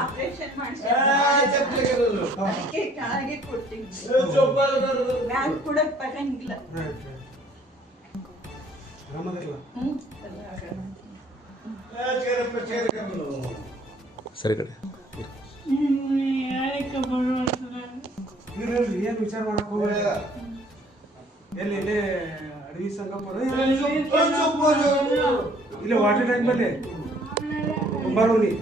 Operation ಮಾಡಿಸಿ ಕೆಳಗೆ ಕೊಟ್ಟಿದ್ದು ಮ್ಯಾಲ್ ಕೊಡಕ್ ಬರಂಗಿಲ್ಲ. ಸರಿ ಕಡೆ ಏನು ವಿಚಾರ ಮಾಡಕ್ ಹೋಗ್ಬೇಡ. ಎಲ್ಲಿ ಇಲ್ಲಿ ಅಡವಿ ಸಂಗಪ್ಪರು ಇಲ್ಲಿ ವಾಟರ್ ಟ್ಯಾಂಕ್ ಬಲ್ಲಿ ಕುಂಬಾರೋನಿ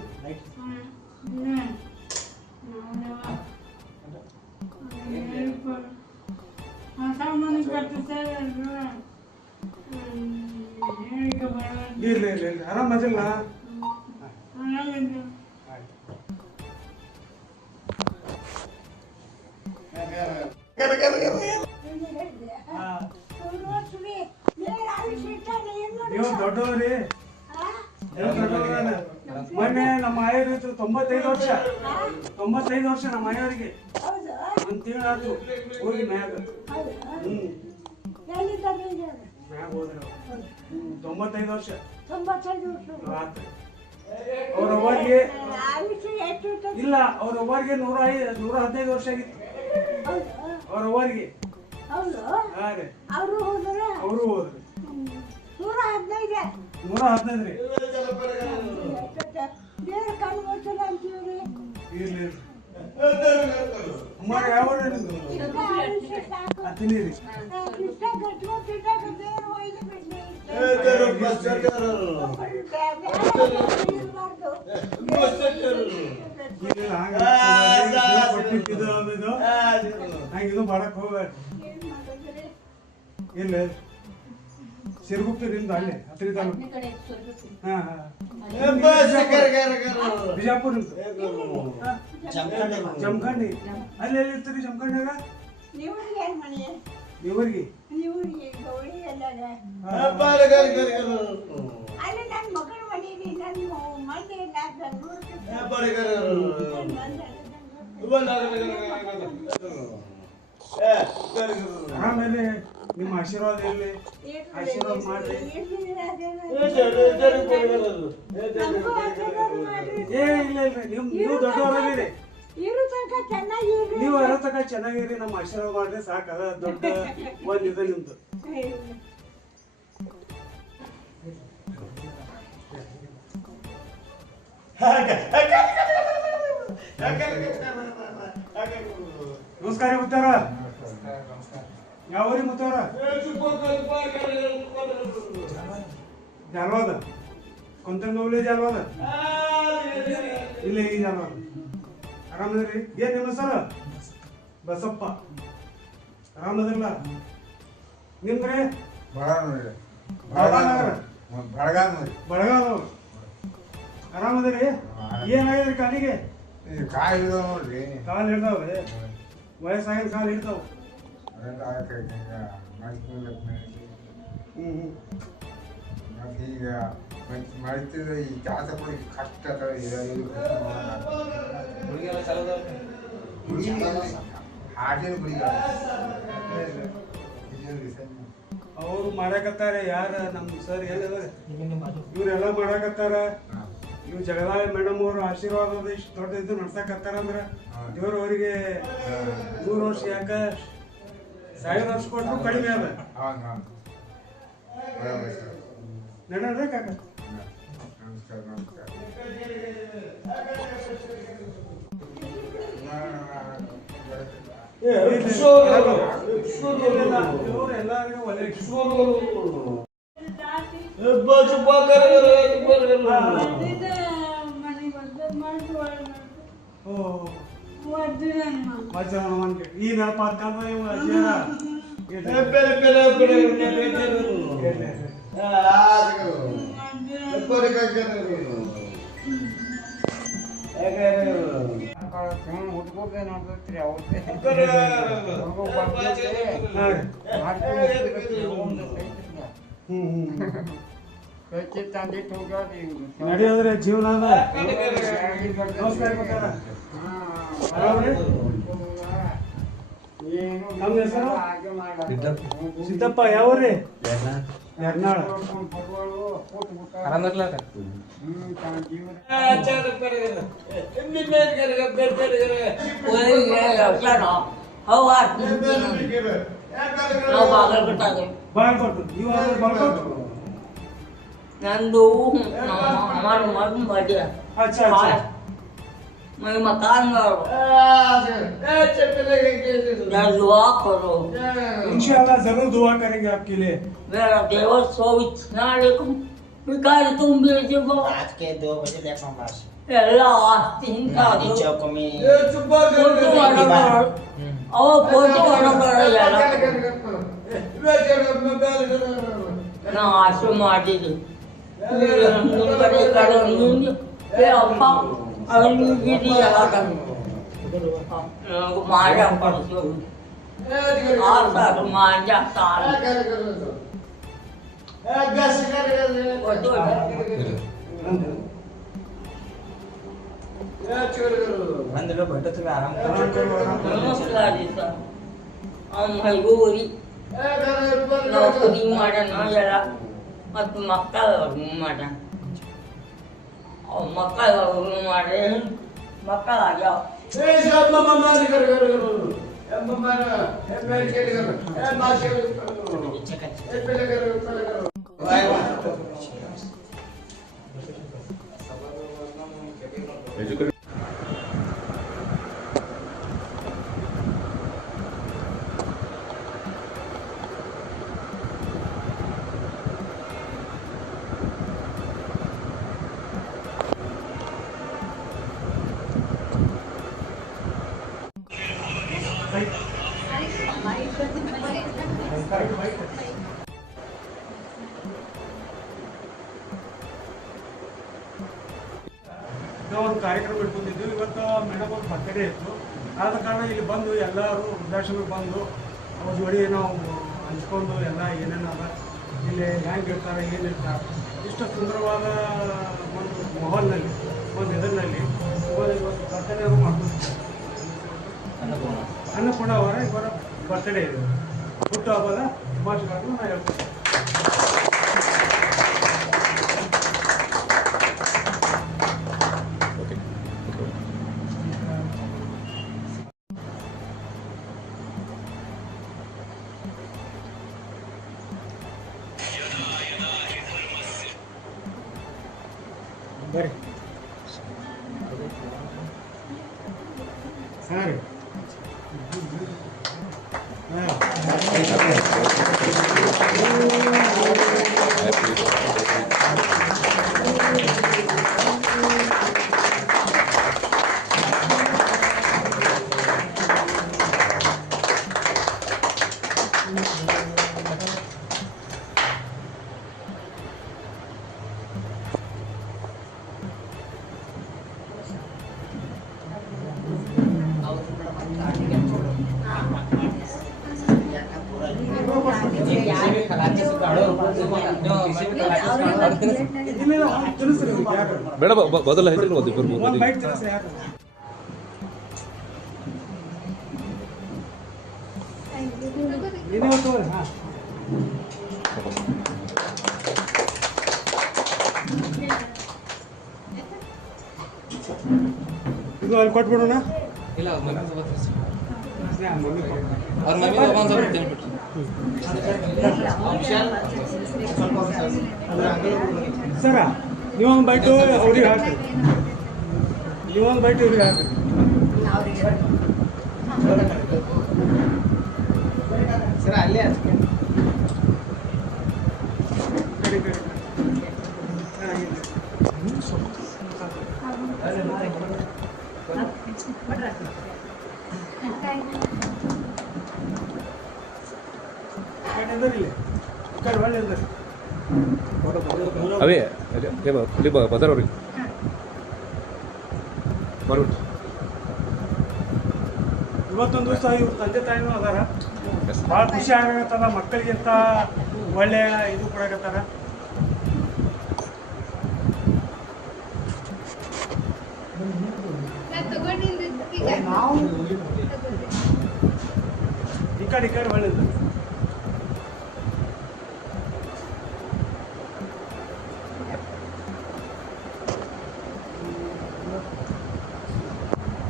ಇಲ್ಲ ಇಲ್ಲ ಇಲ್ಲ ಆರಾಮ್ ಮಜಲ್ಲ. ನೀವು ದೊಡ್ಡವ್ರಿ, ಮೊನ್ನೆ ನಮ್ಮ ಆಯೋಗ 95 ವರ್ಷ 95 ವರ್ಷ ನಮ್ಮ ಆಯೋರಿಗೆ ಒಂದ್ ತಿಂಗಳಾಯ್ತು ಹೋಗಿ ಮ್ಯಾಗ. ಮ್ಯಾಗ ಹೋದ್ರ 95 ವರ್ಷ ಅವ್ರವ್ರಿಗೆ ಇಲ್ಲ, ಅವ್ರವ್ರಿಗೆ 115 ವರ್ಷ ಆಗಿತ್ತು ಅವ್ರವ್ರಿಗೆ. ಅವರು ಹೋದ್ರಿ 115 ರೀ. ಇರ್ಲಿ ಅಮ್ಮ ಯಾವ ಹತ್ತಿನಿ ರೀ. ಹಂಗಿದು ಮಾಡಕ್ ಹೋಗ್ಬೇಡ. ಇಲ್ಲ ಸಿರ್ಗುಪ್ತರಿಂದ ಅಲ್ಲೇ ಹತ್ತಿರ ತಾಲೂಕು. ಬಿಜಾಪುರ ಜಮಖಂಡಿ ಅಲ್ಲಿ ಎಲ್ಲಿ ಇರ್ತೀರಿ? ಜಮಖಂಡಿಯಾಗ ನೀವರಿಗೆ ಆಮೇಲೆ ನಿಮ್ಮ ಆಶೀರ್ವಾದ ಇರಲಿ, ಆಶೀರ್ವಾದ ಮಾಡ್ರಿ. ಏ ಇಲ್ಲ ಇಲ್ರಿ, ನೀವು ದೊಡ್ಡವರಲ್ಲಿ ನೀವು ಅರ ತಕ ಚೆನ್ನಾಗಿರಿ, ನಮ್ಮ ಆಶೀರ್ವಾದ ಮಾಡ್ರಿ ಸಾಕು. ಅದ ದೊಡ್ಡ ಒಂದಿದೆ ನಿಮ್ದು. ನಮಸ್ಕಾರ ಮುತ್ತಾರ. ಯಾವ್ರಿ ಮುತ್ತಾರ? ಜಾಲ್ವಾದ ಕೊಂತಂಗೌಲಿ ಜಾಲ್ವಾದ ಇಲ್ಲ ಈ ಜಾಲ್ವಾದ. ಆರಾಮದ್ರಿ? ಏನ್ ನಿಮ್ಮ ಸರ್? ಬಸಪ್ಪ. ಆರಾಮದಿರಲ್ಲ? ನಿಮ್ದ್ರಿ? ಬಳಗಾನವ್ರು. ಆರಾಮದಿರಿ? ಏನಾಗಿದ್ರಿ ಕಾಲಿಗೆ? ಕಾಲು ಹಿಡ್ದಾವ್ರಿ? ವಯಸ್ಸಾಗಿನ ಕಾಲು ಹಿಡ್ತಾವ? ಈಗ ಮಾಡ್ತಿದ್ರೆ ಈ ಚಾತ ಕೂಡ ಕಷ್ಟ ಹಾಡಿನ ಗುಡಿಗ ಅವ್ರು ಮಾಡಾಕತ್ತಾರ. ಯಾರ ನಮ್ಮ ಸರ್ ಹೇಳಿದಾರೆ ಇವ್ರೆಲ್ಲ ಮಾಡಾಕತ್ತಾರ. ಇವ್ ಜಗದಾಳಿ ಮೇಡಮ್ ಅವರು ಆಶೀರ್ವಾದ ಇಷ್ಟು ದೊಡ್ಡ ಇದು ನಡ್ಸಕತ್ತಾರ ಅಂದ್ರ ದೇವ್ರ ಅವರಿಗೆ 100 ವರ್ಷ ಯಾಕ 1000 ವರ್ಷ ಕೊಟ್ಟರು ಕಡಿಮೆ ಅದ. ನಡ್ರಿ ಕಾಕ. ನಮಸ್ಕಾರ ನಮಸ್ಕಾರ. ಎಲ್ಲರಿಗೂ ಒಳ್ಳೆ ಈ ನೆನಪಾದ ಹುಡ್ಕೋದೇ ನೋಡ್ತೀರಿ ಅವ್ರದ್ದೇ ನಡೆಯೋದ್ರೆ ಜೀವನ. ನಮ್ಮ ಹೆಸರು ಸಿದ್ದಪ್ಪ. ಯಾವ್ರಿ? ಎರ್ನಾಳ್ ಬಾಳ್ಕೊಟ್ಟು ನೀವು ಬಾಳ್ಕೊಟ್ಟು ನಂದು हमारा मन बढ़िया अच्छा अच्छा मैं मकान दुआ करो इंशाल्लाह जरूर दुआ करेंगे आपके लिए मेरा देवर सो इतना लेकिन भिखारी तुम भेजे वो आज के 2 बजे देखो बस ಎಲ್ಲ ಚಿಂತಾ ಗಾಂಧಿ ಚೌಕ ಮೇ ಫೋಟೋ ನಾ ಆಸೆ ಮಾಡಿದ್ದು ಅಪ್ಪ ಅವನಿಗೆ ಮಾಡ ಮಾಂಜ ಬಂದलो बैठो तुम्हें आराम नमस्कार ಮೈಗೂರಿ ನೌಕರಿ ಮಾಡೋಣ ಎಲ್ಲ ಮತ್ತು ಮಕ್ಕಳು ಮಾಡೋಣ ಮಕ್ಕಳು ಮಾಡಿ ಮಕ್ಕಳಾಗ್ಯಾವ ಒಂದು ಕಾರ್ಯಕ್ರಮ ಇಟ್ಕೊಂಡಿದ್ವಿ. ಇವತ್ತು ಮೇಡಮ್ ಅವ್ರ ಬರ್ತಡೇ ಇತ್ತು. ಆದ ಕಾರಣ ಇಲ್ಲಿ ಬಂದು ಎಲ್ಲರೂ ವೃದ್ಧಾಶ್ರಮಕ್ಕೆ ಬಂದು ಅವ್ರ ಜೋಡಿ ನಾವು ಹಂಚ್ಕೊಂಡು ಎಲ್ಲ ಏನೇನದ ಇಲ್ಲಿ ಹ್ಯಾಂಗೆ ಇರ್ತಾರೆ ಏನಿರ್ತಾರೆ ಇಷ್ಟು ಸುಂದರವಾದ ಒಂದು ಮಾಹೋಲ್ನಲ್ಲಿ ಒಂದು ಇದರಲ್ಲಿ ಇವತ್ತು ಬರ್ತಡೇ ಮಾಡ್ಕೊಳ್ತಾರೆ. ಅನ್ನಪೂರ್ಣ ಅವರ ಇವರ ಬರ್ತಡೇ ಇದೆ. ಹುಟ್ಟುಹಬ್ಬದ ಶುಭಾಶಯಗಳನ್ನು ನಾನು ಹೇಳ್ತೀನಿ. ಬರ್ರಿ ಹಾಂ ರೀ ಬೇಡ ಬದಲ ಹೆಸರು ಒಂದು ಬೈಕ್ ತಿಳಿಸಿ ಯಾರು ಏನೇ ತೋರಿ ಹಾಂ ಇದು ಅಲ್ಲಿ ಕೊಟ್ಬಿಡೋಣ ಇಲ್ಲ ಮಮ್ಮಿ ಅವ್ರ ಮಮ್ಮಿ ಒಂದು ಸ್ವಲ್ಪ ತಿನ್ಬಿಟ್ರು ಸರ ನೀವೊಂದು ಬೈಟು ಅವ್ರಿಗೆ ಹಾಕ್ರಿ ನೀವೊಂದು ಬೈಟು ಇವ್ರಿಗೆ ಹಾಕ್ರಿ ಸರ್ ಅಲ್ಲೇ ಕಡೆ ಕಡೆ ಅವೇ ಅಲ್ಲಿ ಬದರ್ ಅವ್ರಿಗೆ ಬರ್ಬಿಟ್ಟು ಇವತ್ತೊಂದು ದಿವಸ ಇವ್ರ ತಂದೆ ತಾಯಿನೂ ಅದಾರ. ಭಾಳ ಖುಷಿ ಆಗತ್ತಲ್ಲ, ಮಕ್ಕಳಿಗಿಂತ ಒಳ್ಳೆ ಇದು ಕೊಡಕತ್ತಾರ. ಈ ಕಡೆ ಒಳ್ಳೇದು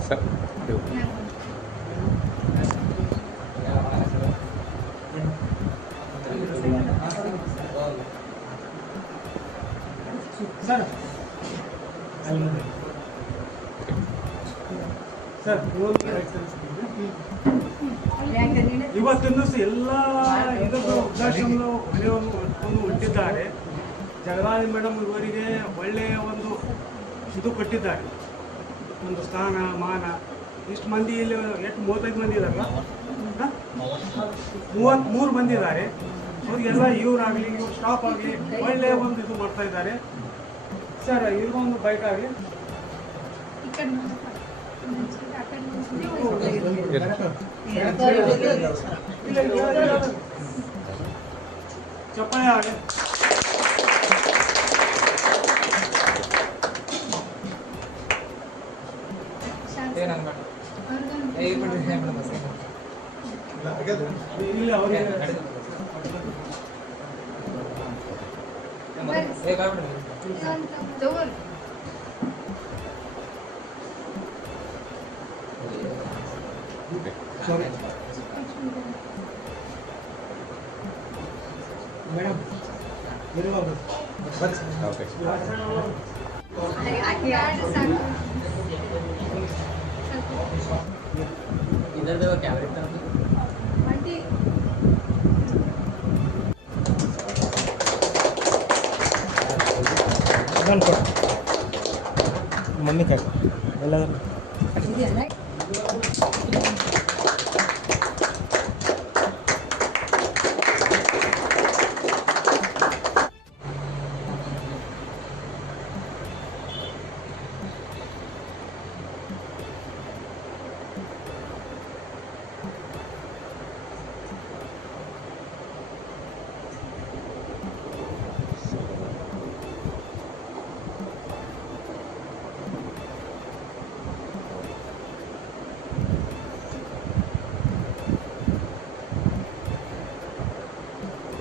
ಸರ್ ನೀವು ಸರ್ ಸರ್ ಇವತ್ತಿನ ದಿವಸ ಎಲ್ಲ ಇದಕ್ಕೂ ವೃದ್ಧಾಶ್ರಮದ ಹೊಣೆಯನ್ನು ಹೊಂದಿದ್ದಾರೆ. ಜಗದಾಳಿ ಮೇಡಮ್ ಇವರಿಗೆ ಒಳ್ಳೆಯ ಒಂದು ಇದು ಕೊಟ್ಟಿದ್ದಾರೆ, ಒಂದು ಸ್ಥಾನ ಮಾನ. ಇಷ್ಟು ಮಂದಿ ಇಲ್ಲಿ ಎಷ್ಟು 35 ಮಂದಿ ಇದಾರಲ್ಲ, 33 ಮಂದಿ ಇದ್ದಾರೆ. ಅವ್ರಿಗೆಲ್ಲ ಇವರಾಗಲಿ ಇವ್ರ ಸ್ಟಾಫ್ ಆಗಲಿ ಒಳ್ಳೆಯ ಒಂದು ಇದು ಮಾಡ್ತಾ ಇದ್ದಾರೆ. ಸರ್ ಇವ್ರಿಗೊಂದು ಬೈಕ್ ಆಗಲಿ ಚಪ್ಪಾಳೆ ಆಗಲಿ. ಇಲ್ಲ ಅವ್ರಿಗೆ ಮೇಡಮ್ ಓಕೆ इधर देखो कैमरे की तरफ मम्मी क्या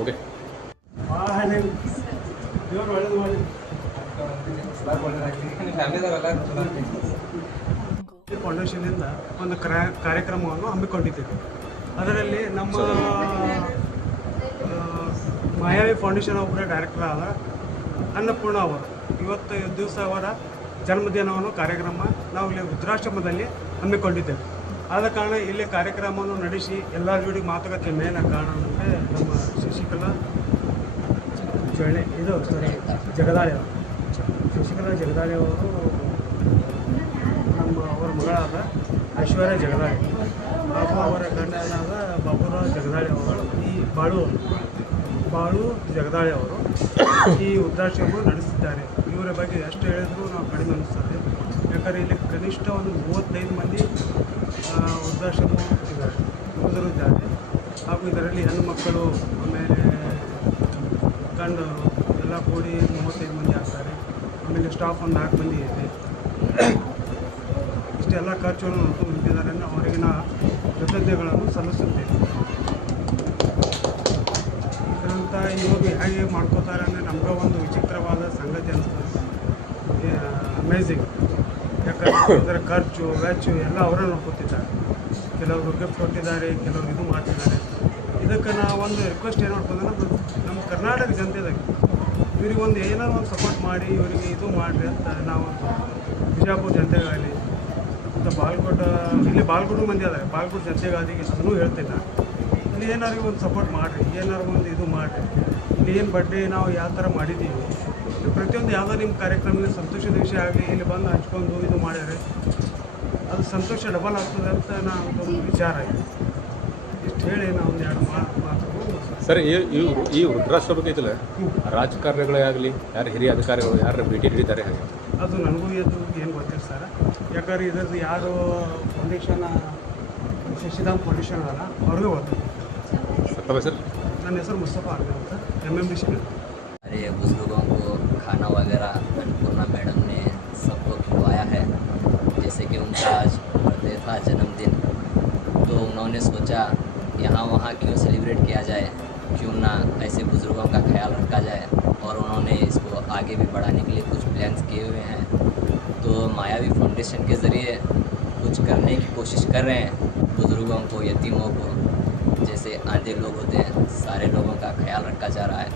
ಓಕೆ ದೇವರು ಒಳ್ಳೇದು ಮಾಡಿ. ಫೌಂಡೇಶನ್ನಿಂದ ಒಂದು ಕಾರ್ಯಕ್ರಮವನ್ನು ಹಮ್ಮಿಕೊಂಡಿದ್ದೇವೆ. ಅದರಲ್ಲಿ ನಮ್ಮ ಮಾಯಾವಿ ಫೌಂಡೇಶನ್ ಒಬ್ಬರ ಡೈರೆಕ್ಟರ್ ಆದ ಅನ್ನಪೂರ್ಣ ಅವರು ಇವತ್ತು ದಿವಸ ಅವರ ಜನ್ಮದಿನವನ್ನು ಕಾರ್ಯಕ್ರಮ ನಾವು ಇಲ್ಲಿ ವೃದ್ಧಾಶ್ರಮದಲ್ಲಿ ಹಮ್ಮಿಕೊಂಡಿದ್ದೇವೆ. ಆದ ಕಾರಣ ಇಲ್ಲಿ ಕಾರ್ಯಕ್ರಮವನ್ನು ನಡೆಸಿ ಎಲ್ಲರ ಜೋಡಿ ಮಾತುಕತೆ ಮೇನ ಕಾರಣ ಅಂದರೆ ನಮ್ಮ ಶಶಿಕಲಾ ಜಗದಾಳಿ ಅವರು ಶಶಿಕಲಾ ಜಗದಾಳಿ ಅವರು ಅವರ ಮಗಳಾದ ಐಶ್ವರ್ಯ ಜಗದಾಳಿ ಹಾಗೂ ಅವರ ಗಂಡನಾದ ಬಾಬುರಾವ್ ಜಗದಾಳಿ ಅವರು ಈ ಬಾಳು ಜಗದಾಳಿ ಅವರು ಈ ವೃದ್ಧಾಶ್ರಮ ನಡೆಸಿದ್ದಾರೆ. ಇವರ ಬಗ್ಗೆ ಎಷ್ಟು ಹೇಳಿದರೂ ನಾವು ಕಡಿಮೆ ಅನಿಸ್ತದೆ. ಯಾಕಂದರೆ ಇಲ್ಲಿ ಕನಿಷ್ಠ ಒಂದು 35 ಮಂದಿ ವೃದ್ಧಾಶ್ರಮ ಇದ್ದಾರೆ, ವೃದ್ಧರಿದ್ದಾರೆ. ಹಾಗೂ ಇದರಲ್ಲಿ ಹೆಣ್ಣು ಮಕ್ಕಳು ಆಮೇಲೆ ಗಂಡವರು ಎಲ್ಲ ಕೂಡಿ 35 ಮಂದಿ ಆಗ್ತಾರೆ. ಆಮೇಲೆ ಸ್ಟಾಫ್ ಒಂದು 4 ಮಂದಿ ಇದೆ. ಇಷ್ಟೆಲ್ಲ ಖರ್ಚನ್ನು ನೋಡ್ಕೊಂಡು ನಿಂತಿದ್ದಾರೆ. ಅವರಿಗೆ ನಾವು ಕೃತಜ್ಞತೆಗಳನ್ನು ಸಲ್ಲಿಸುತ್ತೇವೆ. ಇದರಂತ ಇವಾಗ ಹೇಗೆ ಮಾಡ್ಕೋತಾರೆ ಅಂದರೆ ನಮಗೂ ಒಂದು ವಿಚಿತ್ರವಾದ ಸಂಗತಿ ಅನಿಸ್ತದೆ. ಅಮೇಝಿಂಗ್. ಯಾಕಂದರೆ ಇದರ ಖರ್ಚು ವೆಚ್ಚ ಎಲ್ಲ ಅವರೇ ನೋಡ್ಕೊತಿದ್ದಾರೆ. ಕೆಲವರು ಗಿಫ್ಟ್ ಕೊಟ್ಟಿದ್ದಾರೆ, ಕೆಲವರು ಇದು ಮಾಡ್ತಿದ್ದಾರೆ. ಇದಕ್ಕೆ ನಾವು ಒಂದು ರಿಕ್ವೆಸ್ಟ್ ಏನು ಮಾಡ್ಕೊಂಡ್ರೆ ನಮ್ಮ ಕರ್ನಾಟಕ ಜನತೆದಾಗಿ ಇವ್ರಿಗೆ ಒಂದು ಏನಾದ್ರು ಒಂದು ಸಪೋರ್ಟ್ ಮಾಡಿ ಇವರಿಗೆ ಇದು ಮಾಡಿರಿ ಅಂತ ನಾವು ಬಿಜಾಪುರ ಜನತೆಗಾಗಲಿ ಮತ್ತು ಇಲ್ಲಿ ಬಾಲ್ಕೋಟ್ ಮಂದಿ ಅದಾರೆ, ಬಾಲ್ಕೋಟ್ ಜನತೆಗಾಗಲಿ ಅದನ್ನು ಹೇಳ್ತೀನಿ ನಾನು. ಇಲ್ಲಿ ಏನಾದ್ರು ಒಂದು ಸಪೋರ್ಟ್ ಮಾಡಿರಿ, ಏನಾದ್ರು ಒಂದು ಇದು ಮಾಡಿರಿ. ಇಲ್ಲಿ ಏನು ಬಡ್ಡೆ ನಾವು ಯಾವ ಥರ ಮಾಡಿದ್ದೀವಿ, ಪ್ರತಿಯೊಂದು ಯಾವುದೋ ನಿಮ್ಮ ಕಾರ್ಯಕ್ರಮದಲ್ಲಿ ಸಂತೋಷದ ವಿಷಯ ಆಗಲಿ ಇಲ್ಲಿ ಬಂದು ಹಂಚ್ಕೊಂಡು ಇದು ಮಾಡ್ಯಾರೆ, ಅದು ಸಂತೋಷ ಡಬಲ್ ಆಗ್ತದೆ ಅಂತ ಒಂದು ವಿಚಾರ ಇದೆ. ಇಷ್ಟು ಹೇಳಿ ನಾವು ಒಂದು 2 ಮಾತು ಸರ್, ಈ ವೃದ್ಧಾಶ್ರಮಕ್ಕೆ ಐತಲ್ಲ, ರಾಜಕಾರಣಿಗಳೇ ಆಗಲಿ ಯಾರು ಹಿರಿಯ ಅಧಿಕಾರಿಗಳು ಯಾರು ಭೇಟಿ ನೀಡಿದ್ದಾರೆ ಹಾಗೆ ಅದು ನನಗೂ ಇದು ಏನು ಗೊತ್ತಿಲ್ಲ ಸರ್. ಯಾಕಂದ್ರೆ ಇದರದ್ದು ಯಾರು ಫೌಂಡೇಶನ್ ಶಶಿಧಾಮ್ ಫೌಂಡೇಶನ್ ಅಲ್ಲ ಅವ್ರಿಗೂ ಗೊತ್ತಿಲ್ಲ. ಸರ್ ನನ್ನ ಹೆಸರು ಮುಸ್ತಫಾ ಆರ್ಮಿ ಅಂತ MMDC. अरे बुजुर्गों को खाना वगैरह अन्नपूर्णा मैडम ने सबको खिलवाया है। जैसे कि उनका आज बर्थडे था, जन्मदिन, तो उन्होंने सोचा यहाँ वहाँ क्यों सेलिब्रेट किया जाए, क्यों ना ऐसे बुज़ुर्गों का ख्याल रखा जाए। और उन्होंने इसको आगे भी बढ़ाने के लिए कुछ प्लान्स किए हुए हैं। तो मायावी फाउंडेशन के ज़रिए कुछ करने की कोशिश कर रहे हैं, बुज़ुर्गों को, यतीमों को, जैसे आधे लोग होते हैं, सारे लोगों का ख्याल रखा जा रहा है।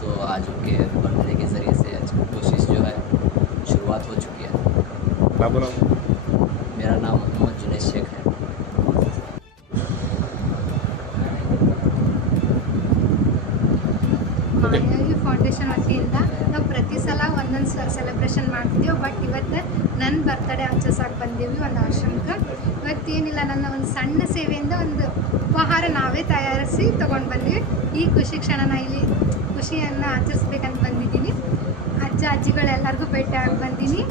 तो आज उनके बर्थडे के ज़रिए से कोशिश जो है शुरुआत हो चुकी है। नाम बोला। मेरा नाम मोहम्मद जुनैद शेख है। ಮಾಯಾವಿ ಫೌಂಡೇಶನ್ ವತಿಯಿಂದ ನಾವು ಪ್ರತಿ ಸಲ ಒಂದೊಂದು ಸೆಲೆಬ್ರೇಷನ್ ಮಾಡ್ತೀವಿ. ಬಟ್ ಇವತ್ತು ನನ್ನ ಬರ್ತಡೇ ಆಚರಿಸಕ್ಕೆ ಬಂದೀವಿ ಒಂದು ಆಶ್ರಮಕ್ಕೆ. ಇವತ್ತೇನಿಲ್ಲ, ನನ್ನ ಒಂದು ಸಣ್ಣ ಸೇವೆಯಿಂದ ಒಂದು ಉಪಹಾರ ನಾವೇ ತಯಾರಿಸಿ ತೊಗೊಂಡು ಬಂದ್ವಿ. ಈ ಖುಷಿ ಕ್ಷಣನ ಇಲ್ಲಿ ಖುಷಿಯನ್ನು ಆಚರಿಸ್ಬೇಕಂತ ಬಂದಿದ್ದೀನಿ. ಅಜ್ಜ ಅಜ್ಜಿಗಳೆಲ್ಲರಿಗೂ ಭೇಟಿಯಾಗಿ ಬಂದೀನಿ.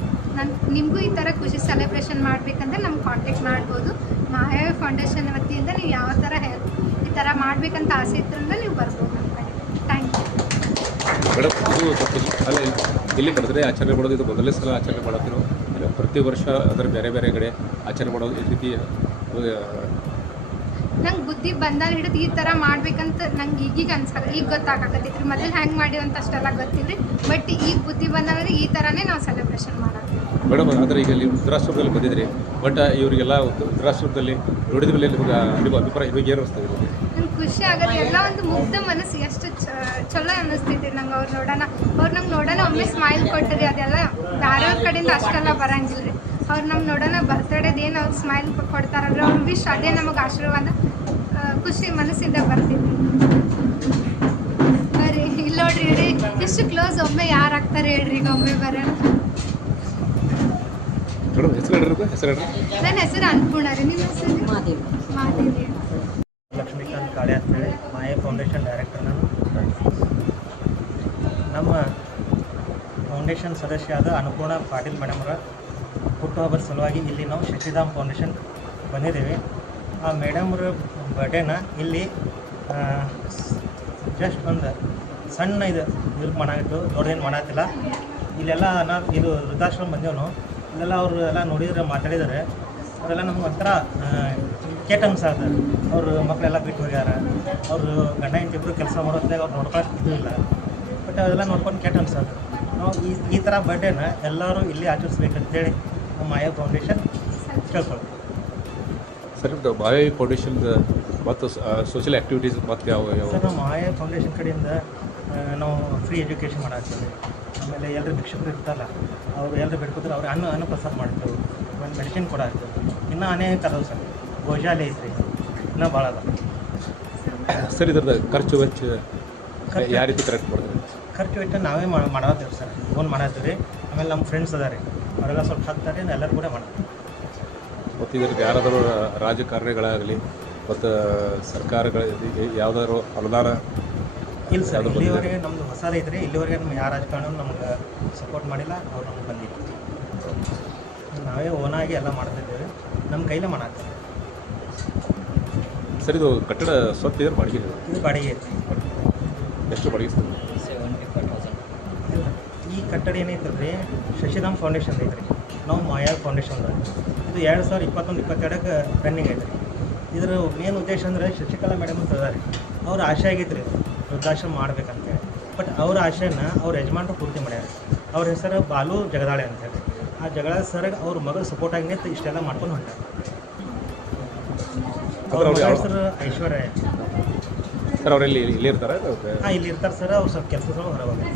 ನಿಮಗೂ ಈ ಥರ ಖುಷಿ ಸೆಲೆಬ್ರೇಷನ್ ಮಾಡಬೇಕಂದ್ರೆ ನಮ್ಗೆ ಕಾಂಟ್ಯಾಕ್ಟ್ ಮಾಡ್ಬೋದು. ಮಾಯಾವಿ ಫೌಂಡೇಶನ್ ವತಿಯಿಂದ ನೀವು ಯಾವ ಥರ ಈ ಥರ ಮಾಡಬೇಕಂತ ಆಸೆ ಇದ್ರಿಂದ ನೀವು ಬರ್ಬೋದು ನಮ್ಮ ಕಡೆ. Thank you madam. ಇದು ಅಲ್ಲ, ಇಲ್ಲಿ ಬರ್ತಡೇ ಆಚರಣೆ ಮಾಡೋದು ಇದು ಮೊದಲನೇ ಸಲ ಆಚರಣೆ ಮಾಡತ್ತಿರೋ ಇಲ್ಲ ಪ್ರತಿ ವರ್ಷ ಅದರ ಬೇರೆ ಬೇರೆ ಕಡೆ ಆಚರಣೆ ಮಾಡೋದು ಈ ರೀತಿ? ನಂಗೆ ಬುದ್ಧಿ ಬಂದಾಗ ಹಿಡಿದು ಈ ಥರ ಮಾಡ್ಬೇಕಂತ ನಂಗೆ ಈಗೀಗ ಅನ್ಸಲ್ಲ. ಈಗ ಗೊತ್ತಾಗತ್ತೈತ್ರಿ. ಮೊದಲು ಹೆಂಗೆ ಮಾಡಿವಂತ ಅಷ್ಟೆಲ್ಲ ಗೊತ್ತಿಲ್ರಿ. ಬಟ್ ಈಗ ಬುದ್ಧಿ ಬಂದಾಗ ಈ ಥರನೇ ನಾವು ಸೆಲೆಬ್ರೇಷನ್ ಮಾಡೋದು. ಮೇಡಮ್, ಆದರೆ ಈಗ ಇಲ್ಲಿ ವೃದ್ಧಾಶ್ರಮದಲ್ಲಿ ಬಂದಿದ್ರಿ, ಬಟ್ ಇವರಿಗೆಲ್ಲ ವೃದ್ಧಾಶ್ರಮದಲ್ಲಿ ನೋಡಿದ ಮೇಲೆ ನಿಮ್ಮ ಅಭಿಪ್ರಾಯ ಇವಾಗ ಏನು ಅನಿಸ್ತದೆ? ನಂಗೆ ಖುಷಿ ಆಗೋದು. ಎಲ್ಲ ಒಂದು ಮುಗ್ಧ ಮನಸ್ಸು ಎಷ್ಟು ಚಲೋ ಅನ್ನಿಸ್ತೈತಿ ನಂಗೆ. ಅವ್ರು ನೋಡೋಣ ಒಮ್ಮೆ ಸ್ಮೈಲ್ ಕೊಟ್ಟರಿ. ಅದೆಲ್ಲ ಬೇರೆಯವ್ರ ಕಡೆಯಿಂದ ಅಷ್ಟೆಲ್ಲ ಬರಂಗಿಲ್ಲ ರೀ. ಅವ್ರು ನಮ್ಗೆ ನೋಡೋಣ ಬರ್ತಡೇದು ಏನು ಅವ್ರು ಸ್ಮೈಲ್ ಕೊಡ್ತಾರಲ್ರಿ, ಅವ್ರ ವಿಶ್ ಅದೇ ನಮಗೆ ಆಶೀರ್ವಾದ. ಖುಷಿ ಮನಸ್ಸಿಂದ ಬರ್ತೀವಿ. ಬರ್ರಿ ಇಲ್ಲಿ ನೋಡ್ರಿ ರೀ, ಎಷ್ಟು ಕ್ಲೋಸ್. ಒಮ್ಮೆ ಯಾರು ಆಗ್ತಾರೆ ಹೇಳ್ರಿ, ಈಗ ಒಮ್ಮೆ ಬರೋಣ. ನನ್ನ ಹೆಸರು ಅನ್ನಪೂರ್ಣ ರೀ. ನಿಮ್ಮ ಹೆಸರು? ಮಾದೇವಿ. ಲಕ್ಷ್ಮೀಕಾಂತ್ ಕಾಳೆ ಅಂತೇಳಿ ಮಾಯಾವಿ ಫೌಂಡೇಶನ್ ಡೈರೆಕ್ಟರ್ ನಾನು. ನಮ್ಮ ಫೌಂಡೇಶನ್ ಸದಸ್ಯ ಆದ ಅನ್ನಪೂರ್ಣ ಪಾಟೀಲ್ ಮೇಡಮ್ರ ಹುಟ್ಟುಹಬ್ಬದ ಸಲುವಾಗಿ ಇಲ್ಲಿ ನಾವು ಶಶಿಧಾಮ್ ಫೌಂಡೇಶನ್ ಬಂದಿದ್ದೇವೆ. ಆ ಮೇಡಮ್ರ ಬರ್ಡೇನ ಇಲ್ಲಿ ಜಸ್ಟ್ ಒಂದು ಸಣ್ಣ ಇದು ಮಾಡಾಗಿತ್ತು, ದೊಡ್ಡದೇನು ಮಾಡಾತಿಲ್ಲ. ಇಲ್ಲೆಲ್ಲ ನಾವು ಇದು ವೃದ್ಧಾಶ್ರಮ ಬಂದೇವು ನಾವು. ಇಲ್ಲೆಲ್ಲ ಅವರು ಎಲ್ಲ ನೋಡಿದರೆ ಮಾತಾಡಿದ್ದಾರೆ. ಅವರೆಲ್ಲ ನಮ್ಗೆ ಒಂಥರ ಕೆಟ್ಟ ಅನ್ಸಾಗ್ತಾರೆ. ಅವರು ಮಕ್ಕಳೆಲ್ಲ ಬಿಟ್ಟು ಹೋಗ್ಯಾರ. ಅವರು ಗಂಡ ಹೆಂಡತಿಬ್ರು ಕೆಲಸ ಮಾಡೋದ್ರಾಗ ಅವ್ರು ನೋಡ್ಕೊಳಕ್ಕೆ ಇಲ್ಲ. ಬಟ್ ಅದೆಲ್ಲ ನೋಡ್ಕೊಂಡು ಕೆಟ್ಟ ಅನ್ಸತ್ತೆ. ನಾವು ಈ ಥರ ಬರ್ಡೇನ ಎಲ್ಲರೂ ಇಲ್ಲಿ ಆಚರಿಸ್ಬೇಕಂತೇಳಿ ನಮ್ಮ ಮಾಯಾವಿ ಫೌಂಡೇಶನ್ ಕೇಳ್ಕೊಳ್ತೀವಿ. ಸರ್, ಮಾಯಾವಿ ಫೌಂಡೇಶನ್ ಮತ್ತು ಸೋಷಿಯಲ್ ಆ್ಯಕ್ಟಿವಿಟೀಸ್ ಮತ್ತು ಯಾವ ಸರ್, ನಮ್ಮ ಮಾಯಾವಿ ಫೌಂಡೇಶನ್ ಕಡೆಯಿಂದ ನಾವು ಫ್ರೀ ಎಜುಕೇಷನ್ ಮಾಡಾಕ್ತೀವಿ. ಆಮೇಲೆ ಎಲ್ಲರೂ ಭಿಕ್ಷಕರು ಇರ್ತಾರಲ್ಲ, ಅವರು ಎಲ್ಲರೂ ಬಿಡ್ಕೋತಾರೆ, ಅವ್ರಿಗೆ ಅನ್ನ ಪ್ರಸಾದ ಮಾಡ್ತೇವೆ. ಒಂದು ಮೆಡಿಸಿನ್ ಕೊಡಾಕ್ತೇವೆ. ಇನ್ನೂ ಅನೇಕ ಅದಾವೆ ಸರ್. ಗೋಶಾಲೆ ಐತ್ರಿ, ಇನ್ನೂ ಭಾಳ ಅದ ಸರ್. ಇದ್ರದ್ದು ಖರ್ಚು ವೆಚ್ಚ ಯಾವ ರೀತಿ ಕರೆಕ್ಟ್ ಮಾಡ್ತೀವಿ? ಖರ್ಚು ವೆಚ್ಚ ನಾವೇ ಮಾಡತ್ತೀವಿ ಸರ್. ಫೋನ್ ಮಾಡತ್ತೀವಿ. ಆಮೇಲೆ ನಮ್ಮ ಫ್ರೆಂಡ್ಸ್ ಅದಾರೆ, ಅವರೆಲ್ಲ ಸ್ವಲ್ಪ ಹಾಕ್ತಾರೆ, ಎಲ್ಲರೂ ಕೂಡ ಮಾಡ್ತೀವಿ. ಮತ್ತು ಇದ್ರದ್ದು ಯಾರಾದರೂ ರಾಜಕಾರಣಿಗಳಾಗಲಿ ಮತ್ತು ಸರ್ಕಾರಗಳ ಯಾವುದಾದ್ರು ಅನುದಾನ ಇಲ್ಲ ಸರ್. ಇಲ್ಲಿವರೆಗೆ ನಮ್ಮದು ಹೊಸದೈತ್ರಿ. ಇಲ್ಲಿವರೆಗೆ ನಮ್ಮ ಯಾವ ರಾಜಕಾರಣನೂ ನಮ್ಗೆ ಸಪೋರ್ಟ್ ಮಾಡಿಲ್ಲ. ಅವ್ರು ನಮ್ಗೆ ಬಂದಿಲ್ಲ. ನಾವೇ ಓನಾಗಿ ಎಲ್ಲ ಮಾಡ್ತಿದ್ದೇವೆ. ನಮ್ಮ ಕೈಲೇ ಮಾಡಾಕ್ತೀವಿ ಸರ್. ಇದು ಕಟ್ಟಡ ಸ್ವಂತ ಇದ್ರೆ ಬಾಡಿಗೆ? ಇದು ಬಾಡಿಗೆ ಐತಿ. ಎಷ್ಟು ಬಾಡಿಗೆ? 75,000. ಈ ಕಟ್ಟಡ ಏನೈತಲ್ರಿ, ಶಶಿಧಾಮ್ ಫೌಂಡೇಶನ್ ಐತ್ರಿ. ನಾವು ಮಾಯಾವಿ ಫೌಂಡೇಶನ್ ಇದು 2021-22ಕ್ಕೆ ರನ್ನಿಂಗ್ ಐತ್ರಿ. ಇದರ ಮೇನ್ ಉದ್ದೇಶ ಅಂದರೆ ಶಶಿಕಲಾ ಮೇಡಮ್ ಅಂತ ಅದಾರೆ. ಅವ್ರ ಆಸೆ ಆಗೈತ್ರಿ ವೃದ್ಧಾಶ್ರಮ ಮಾಡ್ಬೇಕಂತೇಳಿ. ಬಟ್ ಅವ್ರ ಆಸೆನ ಅವ್ರ ಯಜಮಾನ್ರು ಪೂರ್ತಿ ಮಾಡ್ಯಾರ. ಅವ್ರ ಹೆಸರು ಬಾಲು ಜಗದಾಳೆ ಅಂತೇಳಿ. ಆ ಜಗದಾಳೆ ಸರ್ಗೆ ಅವ್ರ ಮಗಳು ಸಪೋರ್ಟಾಗಿ ನಿಂತು ಇಷ್ಟೆಲ್ಲ ಮಾಡ್ಕೊಂಡು ಹೊಂಟಾರ. ಅವ್ರ ಹೆಸರು ಐಶ್ವರ್ಯ ಸರ್. ಅವರಲ್ಲಿ ಇಲ್ಲಿ ಇರ್ತಾರೆ? ಹಾಂ, ಇಲ್ಲಿ ಇರ್ತಾರೆ ಸರ್. ಅವ್ರು ಸ್ವಲ್ಪ ಕೆಲಸ ಹೊರಗೆ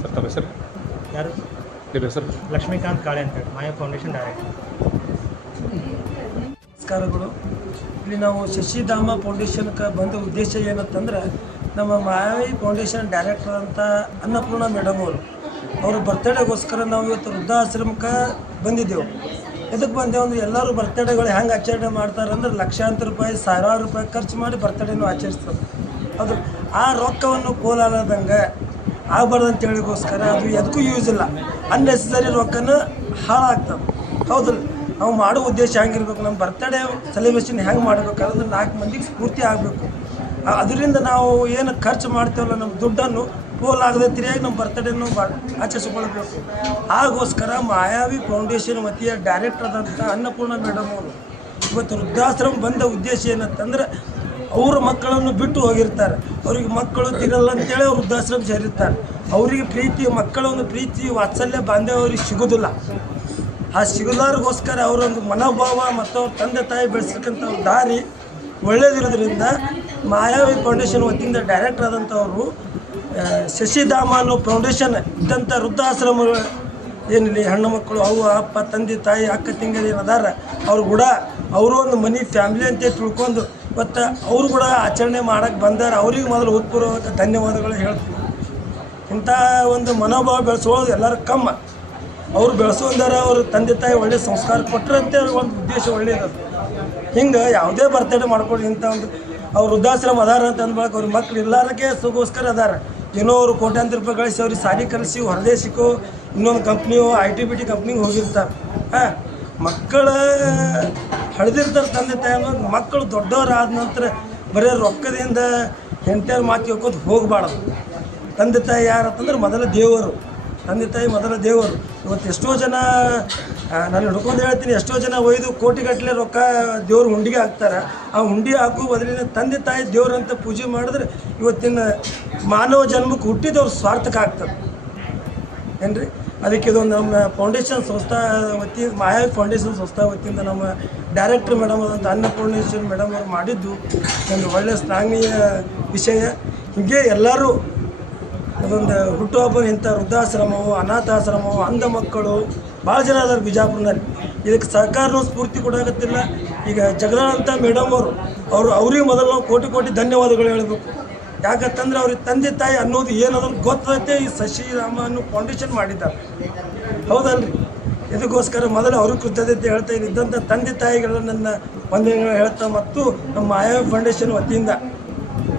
ಸರ್. ತಮ್ಮ ಹೆಸರು? ಯಾರು? ನಿಮ್ಮ ಹೆಸರು? ಲಕ್ಷ್ಮೀಕಾಂತ್ ಕಾಳೆ ಅಂತೇಳಿ, ಮಾಯಾವಿ ಫೌಂಡೇಶನ್ ಡೈರೆಕ್ಟರ್. ನಮಸ್ಕಾರಗಳು. ಇಲ್ಲಿ ನಾವು ಶಶಿಧಾಮ ಫೌಂಡೇಶನ್ಗೆ ಬಂದ ಉದ್ದೇಶ ಏನಂತಂದ್ರೆ, ನಮ್ಮ ಮಾಯಾವಿ ಫೌಂಡೇಶನ್ ಡೈರೆಕ್ಟರ್ ಅಂತ ಅನ್ನಪೂರ್ಣ ಮೇಡಮ್ ಅವ್ರ ಬರ್ತಡೇಗೋಸ್ಕರ ನಾವು ಇವತ್ತು ವೃದ್ಧಾಶ್ರಮಕ್ಕೆ ಬಂದಿದ್ದೆವು. ಎದಕ್ಕೆ ಬಂದೆವು ಅಂದರೆ, ಎಲ್ಲರೂ ಬರ್ತಡೇಗಳು ಹೆಂಗೆ ಆಚರಣೆ ಮಾಡ್ತಾರೆ ಅಂದ್ರೆ ಲಕ್ಷಾಂತರ ರೂಪಾಯಿ, ಸಾವಿರಾರು ರೂಪಾಯಿ ಖರ್ಚು ಮಾಡಿ ಬರ್ತಡೇನು ಆಚರಿಸ್ತಾರೆ. ಅದು ಆ ರೊಕ್ಕವನ್ನು ಪೋಲಾಗದಂಗೆ ಆಗಬಾರ್ದು ಅಂತೇಳಿಗೋಸ್ಕರ ಅದು ಎದಕ್ಕೂ ಯೂಸ್ ಇಲ್ಲ. ಅನ್ನೆಸೆಸರಿ ರೊಕ್ಕನ ಹಾಳಾಗ್ತದೆ. ಹೌದಲ್ಲ? ನಾವು ಮಾಡೋ ಉದ್ದೇಶ ಹೆಂಗಿರ್ಬೇಕು, ನಮ್ಮ ಬರ್ತಡೇ ಸೆಲೆಬ್ರೇಷನ್ ಹೆಂಗೆ ಮಾಡಬೇಕಾದ್ರೆ 4 ಮಂದಿಗೆ ಸ್ಫೂರ್ತಿ ಆಗಬೇಕು. ಅದರಿಂದ ನಾವು ಏನು ಖರ್ಚು ಮಾಡ್ತೇವಲ್ಲ ನಮ್ಮ ದುಡ್ಡನ್ನು ಪೋಲಾಗದೆ ತಿರಿಯಾಗಿ ನಮ್ಮ ಬರ್ತಡೇನು ಆಚರಿಸ್ಕೊಳ್ಬೇಕು. ಆಗೋಸ್ಕರ ಮಾಯಾವಿ ಫೌಂಡೇಶನ್ ವತಿಯ ಡೈರೆಕ್ಟರ್ ಆದಂಥ ಅನ್ನಪೂರ್ಣ ಮೇಡಮ್ ಅವರು ಇವತ್ತು ವೃದ್ಧಾಶ್ರಮ ಬಂದ ಉದ್ದೇಶ ಏನಂತಂದ್ರೆ, ಅವ್ರ ಮಕ್ಕಳನ್ನು ಬಿಟ್ಟು ಹೋಗಿರ್ತಾರೆ. ಅವ್ರಿಗೆ ಮಕ್ಕಳು ತಿರಲ್ಲ ಅಂತೇಳಿ ಅವ್ರು ವೃದ್ಧಾಶ್ರಮ ಸೇರಿರ್ತಾರೆ. ಅವರಿಗೆ ಪ್ರೀತಿ, ಮಕ್ಕಳ ಒಂದು ಪ್ರೀತಿ ವಾತ್ಸಲ್ಯ ಬಾಂಧವ್ಯ ಅವ್ರಿಗೆ ಸಿಗೋದಿಲ್ಲ. ಆ ಸಿಗಲಾರಿಗೋಸ್ಕರ ಅವರೊಂದು ಮನೋಭಾವ ಮತ್ತು ಅವ್ರ ತಂದೆ ತಾಯಿ ಬೆಳೆಸಿರ್ತಕ್ಕಂಥ ದಾರಿ ಒಳ್ಳೆಯದಿರೋದ್ರಿಂದ ಮಾಯಾವಿ ಫೌಂಡೇಶನ್ ವತಿಯಿಂದ ಡೈರೆಕ್ಟರ್ ಆದಂಥವರು ಶಶಿಧಾಮ ಅನ್ನೋ ಫೌಂಡೇಶನ್ ಇದ್ದಂಥ ವೃದ್ಧಾಶ್ರಮಗಳು ಏನಿಲ್ಲ ಹೆಣ್ಣು ಮಕ್ಕಳು ಅವ್ವ ಅಪ್ಪ ತಂದೆ ತಾಯಿ ಅಕ್ಕ ತಂಗಿಯರು ಅದಾರ ಅವ್ರು ಕೂಡ ಅವರು ಒಂದು ಮನೆ ಫ್ಯಾಮಿಲಿ ಅಂತ ತಿಳ್ಕೊಂಡು ಇವತ್ತು ಅವರು ಕೂಡ ಆಚರಣೆ ಮಾಡೋಕ್ಕೆ ಬಂದಾರ ಅವ್ರಿಗೆ ಮೊದಲು ಹೃತ್ಪೂರ್ವಕ ಧನ್ಯವಾದಗಳು ಹೇಳ್ತೀವಿ. ಇಂಥ ಒಂದು ಮನೋಭಾವ ಬೆಳೆಸೋದು ಎಲ್ಲರೂ ಕಮ್ಮ. ಅವ್ರು ಬೆಳೆಸೋದಾರ ಅವ್ರ ತಂದೆ ತಾಯಿ ಒಳ್ಳೆ ಸಂಸ್ಕಾರ ಕೊಟ್ಟರಂತೆ ಅವ್ರ ಒಂದು ಉದ್ದೇಶ ಒಳ್ಳೆಯದು. ಹಿಂಗೆ ಯಾವುದೇ ಬರ್ತಡೇ ಮಾಡ್ಕೊಂಡು ಇಂಥ ಒಂದು ಅವ್ರು ವೃದ್ಧಾಶ್ರಮ ಅದಾರ ಅಂತ ಅಂದ್ಬಳಕ ಅವ್ರ ಮಕ್ಳು ಇಲ್ಲಾರಕ್ಕೆ ಸುಗೋಸ್ಕರ ಅದಾರ. ಏನೋ ಅವರು ಕೋಟ್ಯಾಂತರ ರೂಪಾಯಿ ಗಳಿಸಿ ಅವ್ರಿಗೆ ಸಾರಿ ಕಲಿಸಿ ಹೊರದೇಶಕ್ಕೋ ಇನ್ನೊಂದು ಕಂಪ್ನಿಯೋ IT-BT ಕಂಪ್ನಿಗೆ ಹೋಗಿರ್ತಾರೆ. ಮಕ್ಕಳ ಹಳೆದಿರ್ತಾರೆ ತಂದೆ ತಾಯಿ ಅನ್ನೋದು. ಮಕ್ಕಳು ದೊಡ್ಡವರಾದ ನಂತರ ಬರೀ ರೊಕ್ಕದಿಂದ ಹೆಂಡತಿಯವ್ರ ಮಾತು ಕೇಳ್ಕೊಂಡು ಹೋಗಬಾರ್ದು. ತಂದೆ ತಾಯಿ ಯಾರಂತಂದ್ರೆ ಮೊದಲ ದೇವರು. ತಂದೆ ತಾಯಿ ಮೊದಲ ದೇವರು. ಇವತ್ತು ಎಷ್ಟೋ ಜನ ನಾನು ಹಿಡ್ಕೊಂಡು ಹೇಳ್ತೀನಿ, ಎಷ್ಟೋ ಜನ ಒಯ್ದು ಕೋಟಿಗಟ್ಟಲೆ ರೊಕ್ಕ ದೇವ್ರ ಹುಂಡಿಗೆ ಹಾಕ್ತಾರೆ. ಆ ಹುಂಡಿ ಹಾಕೋ ಬದಲಿನ ತಂದೆ ತಾಯಿ ದೇವ್ರಂತ ಪೂಜೆ ಮಾಡಿದ್ರೆ ಇವತ್ತಿನ ಮಾನವ ಜನ್ಮಕ್ಕೆ ಹುಟ್ಟಿದವ್ರು ಸ್ವಾರ್ಥಕ ಆಗ್ತದೆ ಏನು ರೀ. ಅದಕ್ಕೆ ಇದೊಂದು ನಮ್ಮ ಫೌಂಡೇಶನ್ ಸಂಸ್ಥಾ ವತಿ ಮಾಯಾವಿ ಫೌಂಡೇಶನ್ ಸಂಸ್ಥಾ ವತಿಯಿಂದ ನಮ್ಮ ಡೈರೆಕ್ಟರ್ ಮೇಡಮ್ ಆದಂಥ ಅನ್ನಪೂರ್ಣೇಶ್ವರಿ ಮೇಡಮ್ ಅವರು ಮಾಡಿದ್ದು ಒಂದು ಒಳ್ಳೆಯ ಶ್ಲಾಘನೀಯ ವಿಷಯ. ಹೀಗೆ ಎಲ್ಲರೂ ಅದೊಂದು ಹುಟ್ಟುಹಬ್ಬ ಇಂಥ ವೃದ್ಧಾಶ್ರಮವು, ಅನಾಥಾಶ್ರಮವು, ಅಂಧ ಮಕ್ಕಳು ಭಾಳ ಜನ ಅದಾರ ಬಿಜಾಪುರನಲ್ಲಿ. ಇದಕ್ಕೆ ಸಹಕಾರನೂ ಸ್ಫೂರ್ತಿ ಕೊಡಾಕತ್ತಿಲ್ಲ. ಈಗ ಜಗದಾಳ್ ಅಂತ ಮೇಡಮ್ ಅವ್ರಿಗೆ ಮೊದಲು ನಾವು ಕೋಟಿ ಧನ್ಯವಾದಗಳು ಹೇಳಬೇಕು. ಯಾಕಂತಂದ್ರೆ ಅವ್ರಿಗೆ ತಂದೆ ತಾಯಿ ಅನ್ನೋದು ಏನದನ್ನು ಗೊತ್ತೈತೆ ಈ ಶಶಿಧಾಮ ಅನ್ನೋ ಫೌಂಡೇಶನ್ ಮಾಡಿದ್ದಾರೆ. ಹೌದಲ್ರಿ? ಇದಕ್ಕೋಸ್ಕರ ಮೊದಲು ಅವ್ರಿಗೆ ಕೃತಜ್ಞತೆ ಹೇಳ್ತಾ ಇದ್ದಂಥ ತಂದೆ ತಾಯಿಗಳ ನನ್ನ ವಂದನೆಗಳು ಹೇಳ್ತಾ ಮತ್ತು ನಮ್ಮ ಮಾಯಾವಿ ಫೌಂಡೇಶನ್ ವತಿಯಿಂದ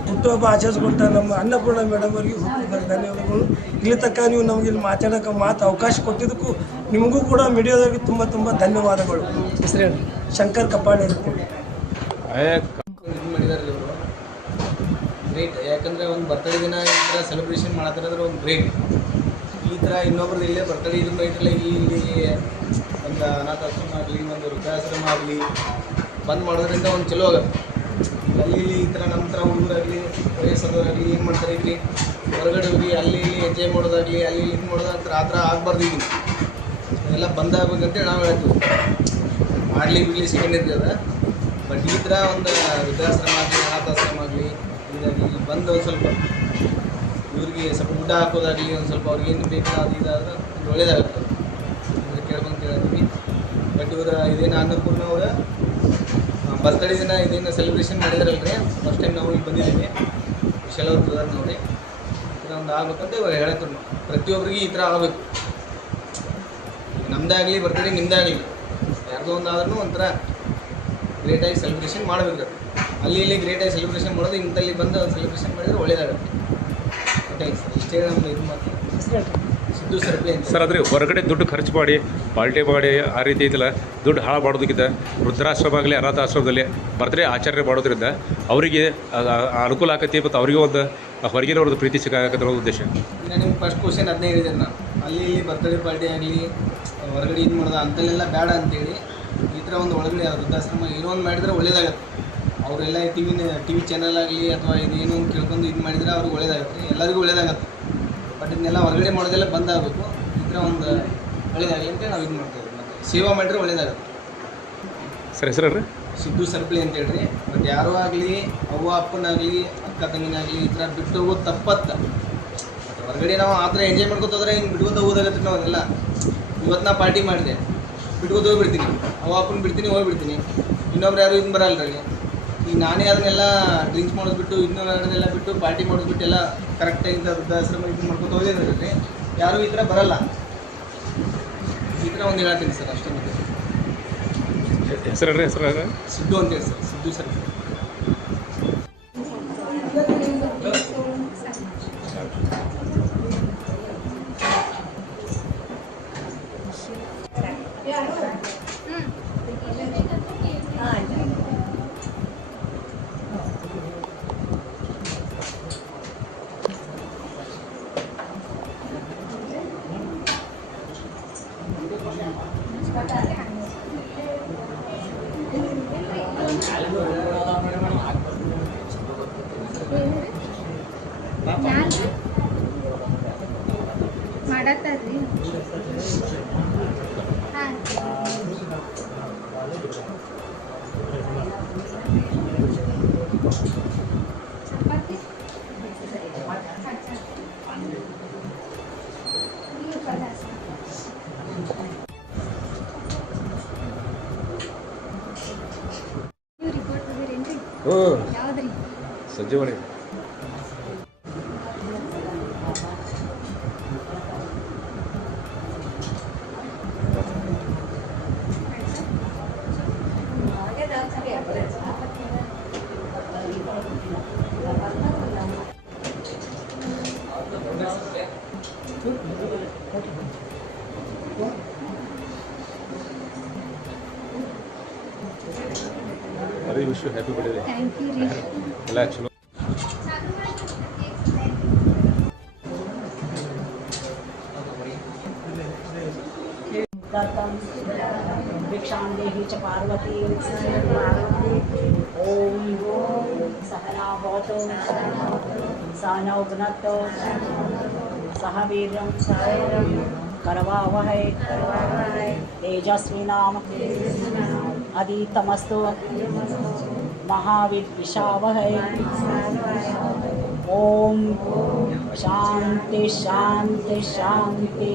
ಹುಟ್ಟುಹಬ್ಬ ಆಚರಿಸ್ಕೊಳ್ತಾ ನಮ್ಮ ಅನ್ನಪೂರ್ಣ ಮೇಡಮ್ ಅವರಿಗೆ ಧನ್ಯವಾದಗಳು. ಇಲ್ಲಿ ತನಕ ನೀವು ನಮಗೆ ಇಲ್ಲಿ ಮಾತಾಡೋಕೆ ಅವಕಾಶ ಕೊಟ್ಟಿದ್ದಕ್ಕೂ ನಿಮಗೂ ಕೂಡ ಮೀಡಿಯಾದವ್ರಿಗೆ ತುಂಬ ಧನ್ಯವಾದಗಳು. ಶಂಕರ್ ಕಪ್ಪಾಡಿ ಇರ್ತೀವಿ. ಗ್ರೇಟ್. ಯಾಕಂದರೆ ಒಂದು ಬರ್ತಡೇ ದಿನ ಈ ಥರ ಸೆಲೆಬ್ರೇಷನ್ ಮಾಡತ್ತಿರೋದ್ರೆ ಒಂದು ಗ್ರೇಟ್. ಈ ಥರ ಇನ್ನೊಬ್ರದ್ದು ಇಲ್ಲೇ ಬರ್ತಡೇ ಇದು ನೈಟಲ್ಲ ಇಲ್ಲಿ ಒಂದು ಅನಾಥಾಶ್ರಮ ಆಗಲಿ ಒಂದು ವೃದ್ಧಾಶ್ರಮ ಆಗಲಿ ಬಂದ್ ಮಾಡೋದ್ರಿಂದ ಒಂದು ಚಲೋ ಆಗುತ್ತೆ. ಅಲ್ಲಿ ಈ ಥರ ನಮ್ಮ ಥರ ಹುಡುಗರಾಗಲಿ ವಯಸ್ಸಾದವರಾಗಲಿ ಏನು ಮಾಡ್ತಾರೆ ಇಲ್ಲಿ ಹೊರಗಡೆ ಹೋಗಿ ಅಲ್ಲಿ ಇಲ್ಲಿ ಎಂಜಾಯ್ ಮಾಡೋದಾಗಲಿ ಅಲ್ಲಿ ಇದು ಮಾಡೋದಾಗ್ತಾರೆ. ಆ ಥರ ಆಗಬಾರ್ದು. ಈಗ ಅದೆಲ್ಲ ಬಂದಾಗಬೇಕಂತೇಳಿ ನಾವು ಹೇಳ್ತೀವಿ. ಮಾಡಲಿ ಸೆಕೆಂಡ್ ಇರ್ತದೆ. ಬಟ್ ಈ ಥರ ಒಂದು ವೃದ್ಧಾಶ್ರಮ ಆಗಲಿ ಅನಾಥಾಶ್ರಮ ಆಗಲಿ ಇಲ್ಲಿ ಬಂದು ಒಂದು ಸ್ವಲ್ಪ ಇವ್ರಿಗೆ ಸ್ವಲ್ಪ ಊಟ ಹಾಕೋದಾಗಲಿ ಒಂದು ಸ್ವಲ್ಪ ಅವ್ರಿಗೆ ಏನು ಬೇಕು ಅದು ಇದಾದ್ರೆ ಒಂದು ಒಳ್ಳೇದಾಗುತ್ತೆ ಅಂದರೆ ಕೇಳ್ಕೊಂಡು ಹೇಳ್ತೀವಿ. ಬಟ್ ಇವರು ಇದೇನು ಅನ್ನಪೂರ್ಣ ಅವರ ಬರ್ತ್ಡೇ ದಿನ ಇದೇನು ಸೆಲೆಬ್ರೇಷನ್ ಮಾಡಿದಾರಲ್ರಿ, ಫಸ್ಟ್ ಟೈಮ್ ನಾವು ಇಲ್ಲಿ ಬಂದಿದ್ದೀವಿ. ವಿಶಾಲ್ ಅವ್ರ ಬ್ರದರ್ ನೋಡಿ ಇದೊಂದು ಆಗ್ಬೇಕಂತ ಇವಾಗ ಹೇಳ್ತಾರೆ. ಪ್ರತಿಯೊಬ್ಬರಿಗೆ ಈ ಥರ ಆಗಬೇಕು. ನಮ್ಮದಾಗಲಿ ಬರ್ತ್ಡೇ ನಿಮ್ಮದಾಗಲಿ ಯಾರ್ದೋ ಒಂದು ಆದ್ರೂ ಒಂಥರ ಗ್ರೇಟಾಗಿ ಸೆಲೆಬ್ರೇಷನ್ ಮಾಡಬೇಕು. ಅಲ್ಲಿ ಇಲ್ಲಿ ಗ್ರೇಟಾಗಿ ಸೆಲೆಬ್ರೇಷನ್ ಮಾಡೋದು ಇಂಥಲ್ಲಿ ಬಂದು ಸೆಲೆಬ್ರೇಷನ್ ಮಾಡಿದರೆ ಒಳ್ಳೇದಾಗುತ್ತೆ. ಇಷ್ಟೇ ನಮ್ಮ ಇದು ಮಾಡ್ತೀವಿ. ಸಿದ್ದು ಸರ್ಪ್ಲೆ ಅಂತ ಸರ್. ಆದರೆ ಹೊರಗಡೆ ದುಡ್ಡು ಖರ್ಚು ಮಾಡಿ ಪಾರ್ಟಿ ಮಾಡಿ ಆ ರೀತಿ ಐತಲ್ಲ, ದುಡ್ಡು ಹಾಳು ಮಾಡೋದಕ್ಕಿಂತ ವೃದ್ಧಾಶ್ರಮ ಆಗಲಿ ಅನಾಥಾಶ್ರಮದಲ್ಲಿ ಬರ್ತ್ಡೇ ಆಚರಣೆ ಮಾಡೋದ್ರಿಂದ ಅವರಿಗೆ ಅನುಕೂಲ ಆಕತಿ ಮತ್ತು ಅವರಿಗೆ ಒಂದು ಹೊರಗಿನವ್ರದ್ದು ಪ್ರೀತಿ ಸಿಕ್ಕಾಕತ್ತೆ ಅನ್ನೋ ಉದ್ದೇಶ. ಈಗ ನಿಮ್ಗೆ ಫಸ್ಟ್ ಕ್ವಶನ್ ಅದನ್ನೇ ಹೇಳಿದೆ ನಾನು. ಅಲ್ಲಿ ಇಲ್ಲಿ ಬರ್ತ್ಡೇ ಪಾರ್ಟಿ ಆಗಲಿ ಹೊರಗಡೆ ಇದು ಮಾಡೋದು ಅಂತೆಲ್ಲ ಬೇಡ ಅಂತೇಳಿ ಈ ಥರ ಒಂದು ಒಳಗಡೆ ವೃದ್ಧಾಶ್ರಮ ಏನೋ ಒಂದು ಮಾಡಿದರೆ ಒಳ್ಳೇದಾಗತ್ತೆ. ಅವರೆಲ್ಲ ಟಿ ವಿ ಚಾನಲ್ ಆಗಲಿ ಅಥವಾ ಇದು ಏನೋ ಒಂದು ಕೇಳ್ಕೊಂಡು ಇದು ಮಾಡಿದರೆ ಅವ್ರಿಗೆ ಒಳ್ಳೇದಾಗುತ್ತೆ, ಎಲ್ಲರಿಗೂ ಒಳ್ಳೇದಾಗತ್ತೆ. ಬಟ್ ಇದನ್ನೆಲ್ಲ ಹೊರಗಡೆ ಮಾಡೋದೆಲ್ಲ ಬಂದಾಗಬೇಕು. ಈ ಥರ ಒಂದು ಒಳ್ಳೇದಾಗಲಿ ಅಂತ ನಾವು ಇದು ಮಾಡ್ತಾಯಿದ್ವಿ. ಮತ್ತು ಸೇವಾ ಮಾಡಿದ್ರೆ ಒಳ್ಳೇದಾಗುತ್ತೆ. ಸರಿ ಸರ್ ರೀ ಸಿದ್ದು ಸರ್ಪ್ಲಿ ಅಂತ ಹೇಳ್ರಿ. ಬಟ್ ಯಾರೂ ಆಗಲಿ ಅವ್ವ ಅಪ್ಪನಾಗಲಿ ಅಕ್ಕ ತಂಗಿನಾಗಲಿ ಈ ಥರ ಬಿಟ್ಟು ಹೋಗೋದು ತಪ್ಪತ್ತ. ಮತ್ತು ಹೊರಗಡೆ ನಾವು ಆ ಥರ ಎಂಜಾಯ್ ಮಾಡ್ಕೊತ ಹೋದ್ರೆ ಹಿಂಗೆ ಬಿಟ್ಕೊತ ಹೋಗೋದಾಗತ್ತೆ. ನಾವು ಅದೆಲ್ಲ ಇವತ್ತು ನಾ ಪಾರ್ಟಿ ಮಾಡಿದೆ ಬಿಟ್ಕೊತ ಹೋಗ್ಬಿಡ್ತೀನಿ, ಅವ್ವ ಅಪ್ಪನ ಬಿಡ್ತೀನಿ ಹೋಗ್ಬಿಡ್ತೀನಿ. ಇನ್ನೊಬ್ರು ಯಾರು ಇದನ್ನು ಬರಲ್ರಿ. ಈಗ ನಾನೇ ಅದನ್ನೆಲ್ಲ ಡ್ರಿಂಕ್ಸ್ ಮಾಡೋದು ಬಿಟ್ಟು ಇನ್ನೊಂದೆಲ್ಲ ಬಿಟ್ಟು ಪಾರ್ಟಿ ಮಾಡೋದು ಬಿಟ್ಟು ಎಲ್ಲ ಕರೆಕ್ಟಾಗಿ ವೃದ್ಧಾಶ್ರಮ ಇದು ಮಾಡ್ಕೊತ ಹೋಗಿದ್ರಿ ಯಾರೂ ಈ ಥರ ಬರಲ್ಲ. ಈ ಥರ ಒಂದು ಹೇಳ್ತೀನಿ ಸರ್ ಅಷ್ಟೇ. ಹೆಸರು ರೀ ಹೆಸರು ಸಿದ್ದು ಅಂತೇಳಿ ಸರ್, ಸಿದ್ದು ಸರ್. ಮಾಡತ್ತಾರ್ರಿ. ಹಾಂ ಚಪಾತಿ ನೀವು ಪಲ್ಯ ನೀವು ರಿಪೋರ್ಟ್ ಹೋಗಿರೇನ್ರಿ ಹ್ಞೂ ಯಾವ್ದ್ರಿ ಸಂಜೆ ಮಾಡಿ ಅರೆ wish you happy birthday thank you ರೀ ಎಲ್ಲ ಚಲೋ भिक्षां देहि च पार्वती ॐ सहना भवतु सहनौ भुनक्तु सह वीर्यं करवावहै तेजस्विनाम अधीतमस्तु महाविद्विषावहै ॐ शान्ति शान्ति शान्ति